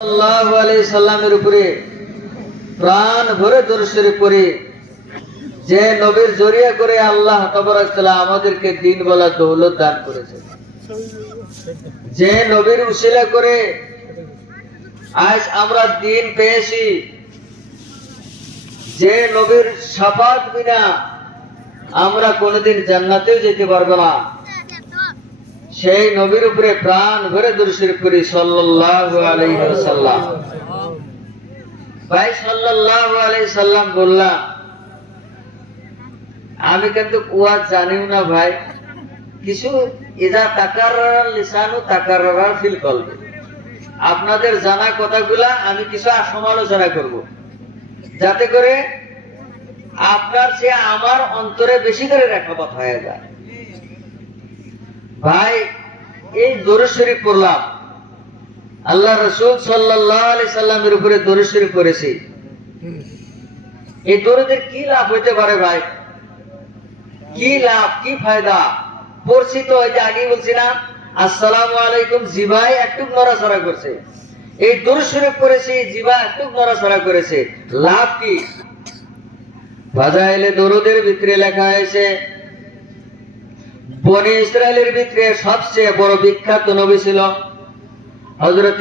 সাল্লাল্লাহু আলাইহি সাল্লামের উপরে প্রাণ ভরে দরুদ শরীফ পড়ি, যে নবীর জরিয়া করে আল্লাহ তাবারক তাআলা আমাদেরকে দ্বীন বলা দৌলত দান করেছেন, যে নবীর উসিলা করে আজ আমরা দ্বীন পেয়েছি, যে নবীর শাফাত বিনা আমরা কোনোদিন জান্নাতেও যেতে পারবো না, সেই নবীর উপরে প্রাণ ভরে দরুদ শরীফ করি সাল্লাল্লাহু আলাইহি ওয়াসাল্লাম। ভাই সাল্লাল্লাহু আলাইহি সাল্লাম বললাম, আমি কিন্তু ওয়াজ জানিও না ভাই, কিছু ইজা তাকাররার লিসানু তাকাররার ফিল কলবি, আপনাদের জানা কথাগুলা আমি কিছু সমালোচনা করব, যাতে করে আপনার চেয়ে আমার অন্তরে বেশি করে রেখাপাত হয়ে যায়। ভাই এই দরুদ শরীফ পড়লাম, আল্লাহ রাসূল সাল্লাল্লাহু আলাইহি সাল্লামের উপরে দরুদ শরীফ পড়েছি, এই দরুদের কি লাভ হইতে পারে ভাই? কি লাভ, কি ফায়দা? পড়ছি তো ওই যে আগে বলছি না, আসসালামু আলাইকুম, জিভায় একটু নড়াচড়া করছে। এই দরুদ শরীফ পড়েছি, জিভা একটু নড়াচড়া করেছে, লাভ কি? ফাজাইলে দরুদের ভিতরে লেখা হয়েছে, বনি ইসরায়েলের ভিতরে সবচেয়ে বড় বিখ্যাত নবী ছিল হযরত